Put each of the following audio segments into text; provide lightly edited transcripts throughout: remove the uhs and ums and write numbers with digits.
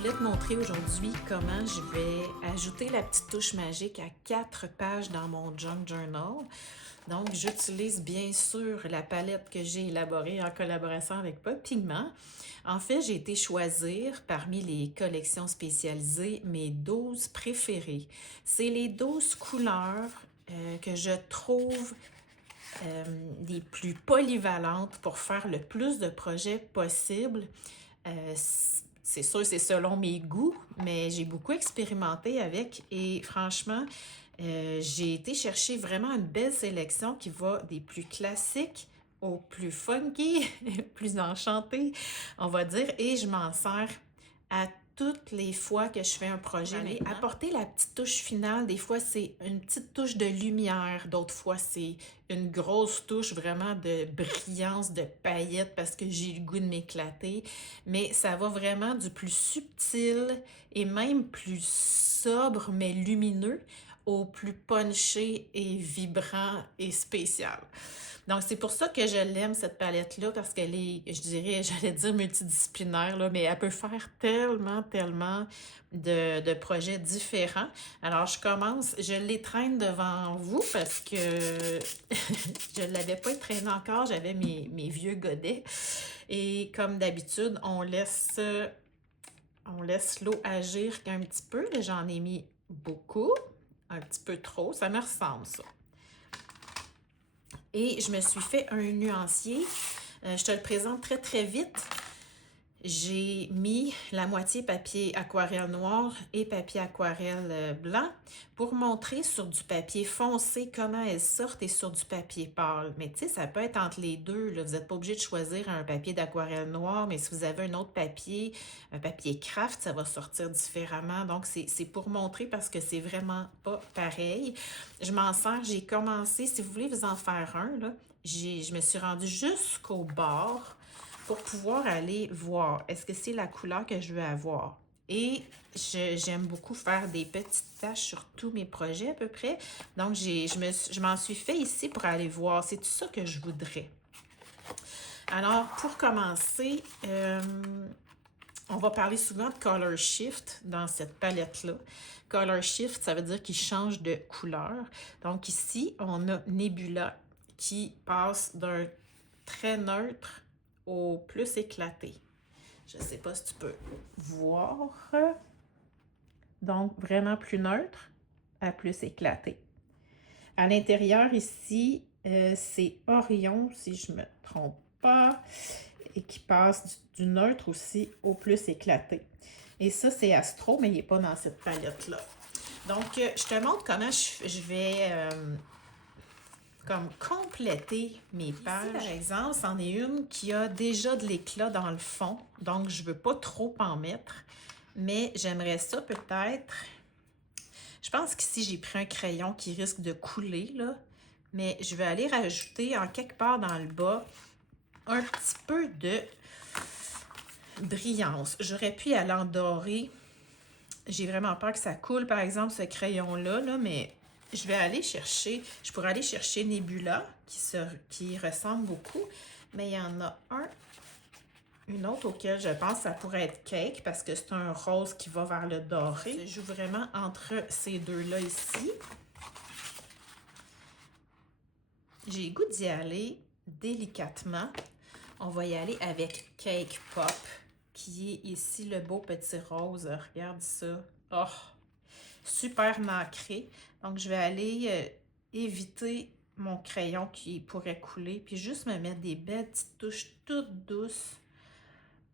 voulais te montrer aujourd'hui comment je vais ajouter la petite touche magique à 4 pages dans mon Junk Journal. Donc, j'utilise bien sûr la palette que j'ai élaborée en collaboration avec Pop Pigment. En fait, j'ai été choisir parmi les collections spécialisées mes 12 préférées. C'est les 12 couleurs que je trouve les plus polyvalentes pour faire le plus de projets possible. C'est sûr, c'est selon mes goûts, mais j'ai beaucoup expérimenté avec et franchement, j'ai été chercher vraiment une belle sélection qui va des plus classiques aux plus funky, plus enchantés, on va dire, et je m'en sers à toutes les fois que je fais un projet. Aller apporter la petite touche finale, des fois c'est une petite touche de lumière, d'autres fois c'est une grosse touche vraiment de brillance, de paillettes parce que j'ai le goût de m'éclater. Mais ça va vraiment du plus subtil et même plus sobre mais lumineux au plus punché et vibrant et spécial. Donc, c'est pour ça que je l'aime, cette palette-là, parce qu'elle est, je dirais, j'allais dire multidisciplinaire, là, mais elle peut faire tellement de projets différents. Alors, je commence, je les traîne devant vous parce que je ne l'avais pas traîné encore, j'avais mes vieux godets. Et comme d'habitude, on laisse l'eau agir qu'un petit peu. J'en ai mis beaucoup, un petit peu trop, ça me ressemble ça. Et je me suis fait un nuancier. Je te le présente très vite. J'ai mis la moitié papier aquarelle noir et papier aquarelle blanc pour montrer sur du papier foncé comment elles sortent et sur du papier pâle. Mais tu sais, ça peut être entre les deux, là. Vous n'êtes pas obligé de choisir un papier d'aquarelle noir, mais si vous avez un autre papier, un papier craft, ça va sortir différemment. Donc, c'est pour montrer parce que c'est vraiment pas pareil. Je m'en sers, j'ai commencé, si vous voulez vous en faire un, là, je me suis rendue jusqu'au bord pour pouvoir aller voir est-ce que c'est la couleur que je veux avoir. Et j'aime beaucoup faire des petites taches sur tous mes projets à peu près. Donc, je m'en suis fait ici pour aller voir. C'est tout ça que je voudrais. Alors, pour commencer, on va parler souvent de Color Shift dans cette palette-là. Color Shift, ça veut dire qu'il change de couleur. Donc ici, on a Nebula qui passe d'un très neutre au plus éclaté. Je ne sais pas si tu peux voir. Donc, vraiment plus neutre à plus éclaté. À l'intérieur, ici, c'est Orion, si je ne me trompe pas, et qui passe du neutre aussi au plus éclaté. Et ça, c'est Astro, mais il n'est pas dans cette palette-là. Donc, je te montre comment je vais comme compléter mes pages. Ici, par exemple, c'en est une qui a déjà de l'éclat dans le fond, donc je ne veux pas trop en mettre, mais j'aimerais ça peut-être. Je pense qu'ici, j'ai pris un crayon qui risque de couler, là, mais je vais aller rajouter en quelque part dans le bas un petit peu de brillance. J'aurais pu aller en doré. J'ai vraiment peur que ça coule, par exemple, ce crayon-là, là, mais je vais aller chercher, je pourrais aller chercher Nebula, qui ressemble beaucoup, mais il y en a une autre auquel je pense que ça pourrait être Cake, parce que c'est un rose qui va vers le doré. Je joue vraiment entre ces deux-là ici. J'ai le goût d'y aller délicatement. On va y aller avec Cake Pop, qui est ici le beau petit rose. Regarde ça. Oh! Super nacré. Donc, je vais aller éviter mon crayon qui pourrait couler, puis juste me mettre des belles petites touches toutes douces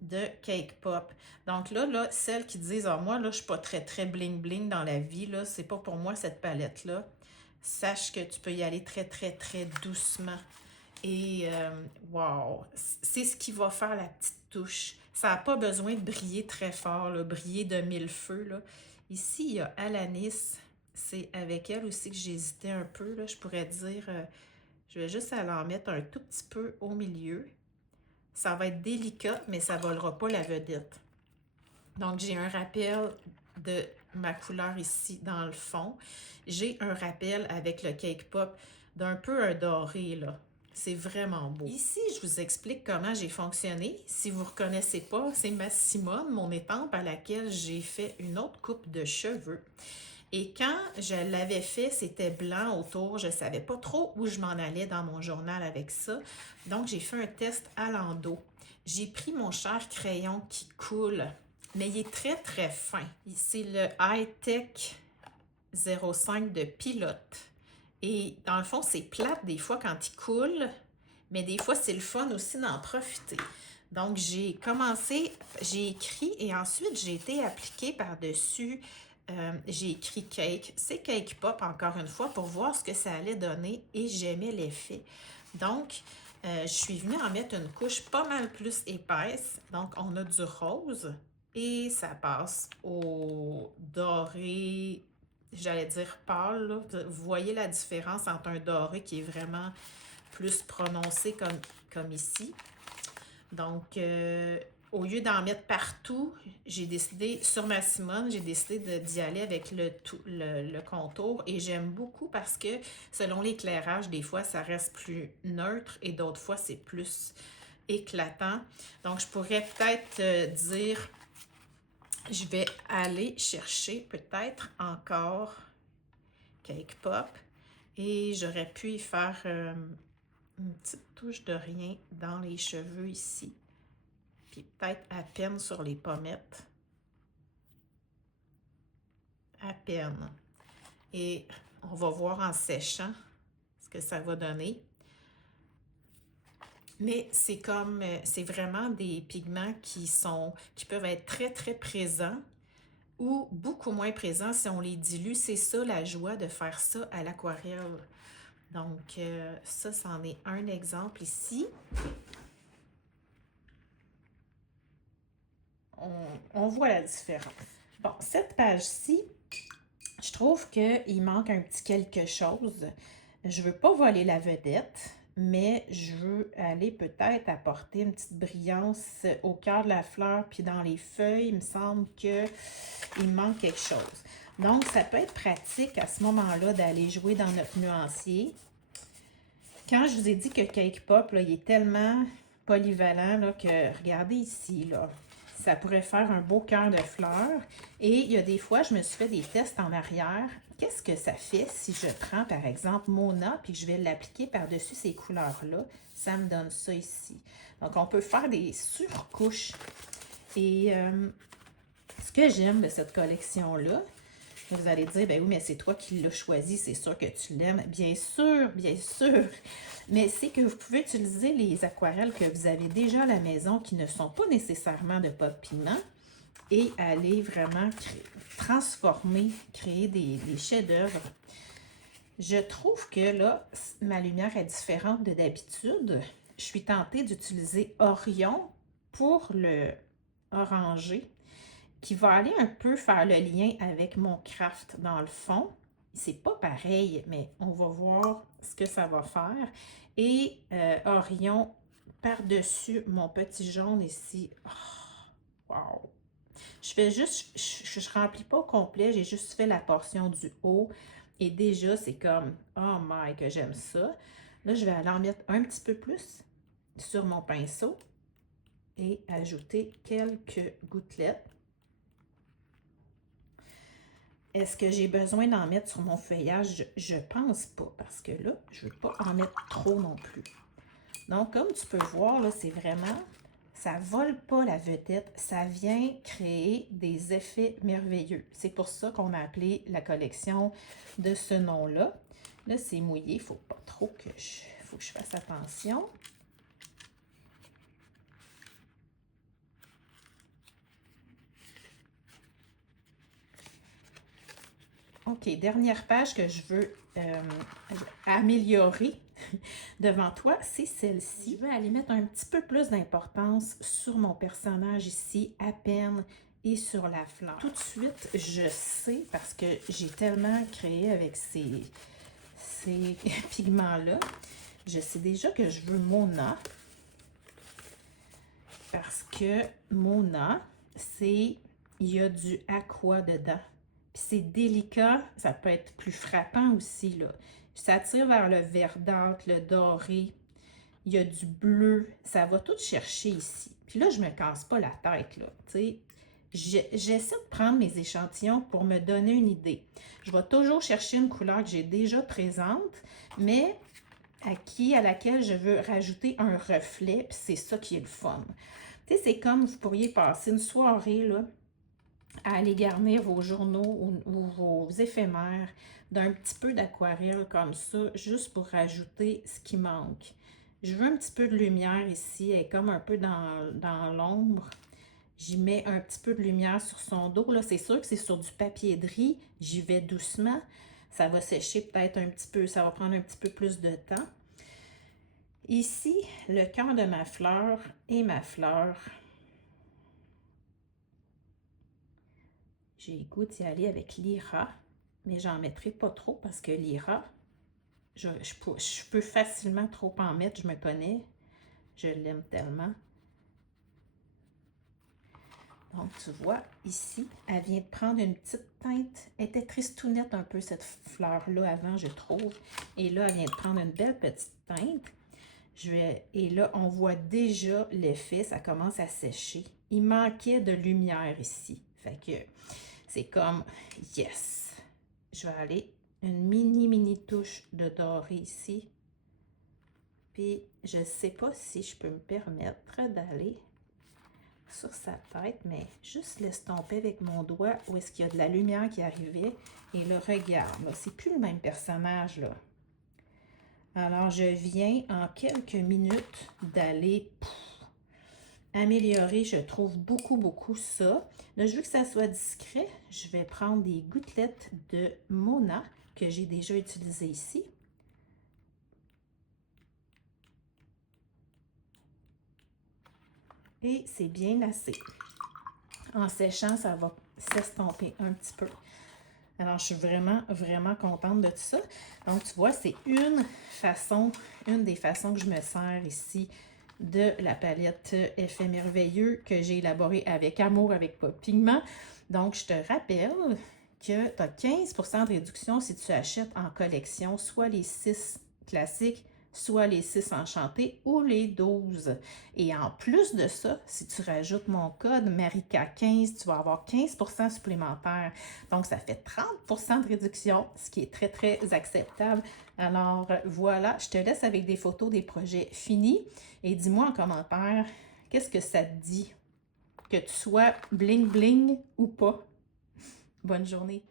de Cake Pop. Donc là, celles qui disent « Ah, moi, là, je suis pas très bling-bling dans la vie, là, c'est pas pour moi cette palette-là », sache que tu peux y aller très doucement. Et wow, c'est ce qui va faire la petite touche. Ça n'a pas besoin de briller très fort, là, briller de mille feux, là. Ici, il y a Alanis. C'est avec elle aussi que j'hésitais un peu, là. Je pourrais dire, je vais juste aller en mettre un tout petit peu au milieu. Ça va être délicat, mais ça ne volera pas la vedette. Donc, j'ai un rappel de ma couleur ici dans le fond. J'ai un rappel avec le Cake Pop d'un peu un doré, là. C'est vraiment beau. Ici, je vous explique comment j'ai fonctionné. Si vous ne reconnaissez pas, c'est ma Simone, mon étampe à laquelle j'ai fait une autre coupe de cheveux. Et quand je l'avais fait, c'était blanc autour. Je ne savais pas trop où je m'en allais dans mon journal avec ça. Donc, j'ai fait un test à l'endo. J'ai pris mon cher crayon qui coule, mais il est très, très fin. C'est le High-Tech 05 de Pilote. Et dans le fond, c'est plate des fois quand il coule, mais des fois, c'est le fun aussi d'en profiter. Donc, j'ai commencé, j'ai écrit et ensuite, j'ai été appliquée par-dessus. J'ai écrit cake. C'est Cake Pop, encore une fois, pour voir ce que ça allait donner et j'aimais l'effet. Donc, je suis venue en mettre une couche pas mal plus épaisse. Donc, on a du rose et ça passe au doré, j'allais dire pâle, là. Vous voyez la différence entre un doré qui est vraiment plus prononcé comme ici. Donc, au lieu d'en mettre partout, j'ai décidé, sur ma Simone, j'ai décidé d'y aller avec le contour et j'aime beaucoup parce que selon l'éclairage, des fois, ça reste plus neutre et d'autres fois, c'est plus éclatant. Donc, je pourrais peut-être dire, je vais aller chercher peut-être encore Cake Pop et j'aurais pu y faire une petite touche de rien dans les cheveux ici. Puis peut-être à peine sur les pommettes. À peine. Et on va voir en séchant ce que ça va donner. Mais c'est comme, c'est vraiment des pigments qui peuvent être très, très présents ou beaucoup moins présents si on les dilue. C'est ça la joie de faire ça à l'aquarelle. Donc, ça, c'en est un exemple ici. On voit la différence. Bon, cette page-ci, je trouve qu'il manque un petit quelque chose. Je ne veux pas voler la vedette, mais je veux aller peut-être apporter une petite brillance au cœur de la fleur, puis dans les feuilles, il me semble qu'il manque quelque chose. Donc, ça peut être pratique à ce moment-là d'aller jouer dans notre nuancier. Quand je vous ai dit que Cake Pop, là, il est tellement polyvalent là, que, regardez ici, là, ça pourrait faire un beau cœur de fleurs. Et il y a des fois, je me suis fait des tests en arrière. Qu'est-ce que ça fait si je prends, par exemple, Mona, puis que je vais l'appliquer par-dessus ces couleurs-là? Ça me donne ça ici. Donc, on peut faire des surcouches. Et ce que j'aime de cette collection-là, vous allez dire, ben oui, mais c'est toi qui l'as choisi, c'est sûr que tu l'aimes. Bien sûr, bien sûr. Mais c'est que vous pouvez utiliser les aquarelles que vous avez déjà à la maison qui ne sont pas nécessairement de pop piment et aller vraiment transformer, créer des chefs-d'œuvre. Je trouve que là, ma lumière est différente de d'habitude. Je suis tentée d'utiliser Orion pour le orangé, qui va aller un peu faire le lien avec mon craft dans le fond. C'est pas pareil, mais on va voir ce que ça va faire. Et Orion par-dessus mon petit jaune ici. Oh, wow! Je fais juste, je remplis pas au complet, j'ai juste fait la portion du haut. Et déjà, c'est comme, oh my, que j'aime ça. Là, je vais aller en mettre un petit peu plus sur mon pinceau et ajouter quelques gouttelettes. Est-ce que j'ai besoin d'en mettre sur mon feuillage? Je pense pas, parce que là, je veux pas en mettre trop non plus. Donc, comme tu peux voir, là, c'est vraiment, ça vole pas la vedette, ça vient créer des effets merveilleux. C'est pour ça qu'on a appelé la collection de ce nom-là. Là, c'est mouillé, il faut pas trop que faut que je fasse attention. OK, dernière page que je veux améliorer devant toi, c'est celle-ci. Je vais aller mettre un petit peu plus d'importance sur mon personnage ici, à peine, et sur la fleur. Tout de suite, je sais, parce que j'ai tellement créé avec ces pigments-là, je sais déjà que je veux Mona, parce que Mona, il y a du aqua dedans. Puis c'est délicat, ça peut être plus frappant aussi, là. Ça tire vers le verdâtre, le doré. il y a du bleu, ça va tout chercher ici. Puis là, je me casse pas la tête, là, tu sais. J'essaie de prendre mes échantillons pour me donner une idée. Je vais toujours chercher une couleur que j'ai déjà présente, mais à laquelle je veux rajouter un reflet, puis c'est ça qui est le fun. Tu sais, c'est comme vous pourriez passer une soirée, là, à aller garnir vos journaux ou vos éphémères d'un petit peu d'aquarelle comme ça, juste pour rajouter ce qui manque. Je veux un petit peu de lumière ici, elle est comme un peu dans l'ombre. J'y mets un petit peu de lumière sur son dos. Là, c'est sûr que c'est sur du papier de riz. J'y vais doucement. Ça va sécher peut-être un petit peu, ça va prendre un petit peu plus de temps. Ici, le cœur de ma fleur et ma fleur. J'ai le goût d'y aller avec l'Ira, mais j'en mettrai pas trop parce que l'Ira, je peux facilement trop en mettre, je me connais. Je l'aime tellement. Donc, tu vois, ici, elle vient de prendre une petite teinte. Elle était tristounette un peu, cette fleur-là, avant, je trouve. Et là, elle vient de prendre une belle petite teinte. Et là, on voit déjà l'effet, ça commence à sécher. Il manquait de lumière ici. Fait que c'est comme, yes! Je vais aller une mini touche de doré ici. Puis, je ne sais pas si je peux me permettre d'aller sur sa tête, mais juste l'estomper avec mon doigt où est-ce qu'il y a de la lumière qui arrivait. Et le regarde, là, c'est plus le même personnage, là. Alors, je viens en quelques minutes d'aller améliorer, je trouve beaucoup ça. Là, je veux que ça soit discret. Je vais prendre des gouttelettes de Mona que j'ai déjà utilisées ici. Et c'est bien assez. En séchant, ça va s'estomper un petit peu. Alors, je suis vraiment contente de tout ça. Donc, tu vois, c'est une des façons que je me sers ici de la palette Effet Merveilleux que j'ai élaborée avec amour, avec Pop Pigment. Donc, je te rappelle que tu as 15% de réduction si tu achètes en collection, soit les 6 classiques, soit les 6 enchantés ou les 12. Et en plus de ça, si tu rajoutes mon code Marika15, tu vas avoir 15% supplémentaire. Donc, ça fait 30% de réduction, ce qui est très acceptable. Alors, voilà, je te laisse avec des photos des projets finis et dis-moi en commentaire, qu'est-ce que ça te dit? Que tu sois bling bling ou pas. Bonne journée.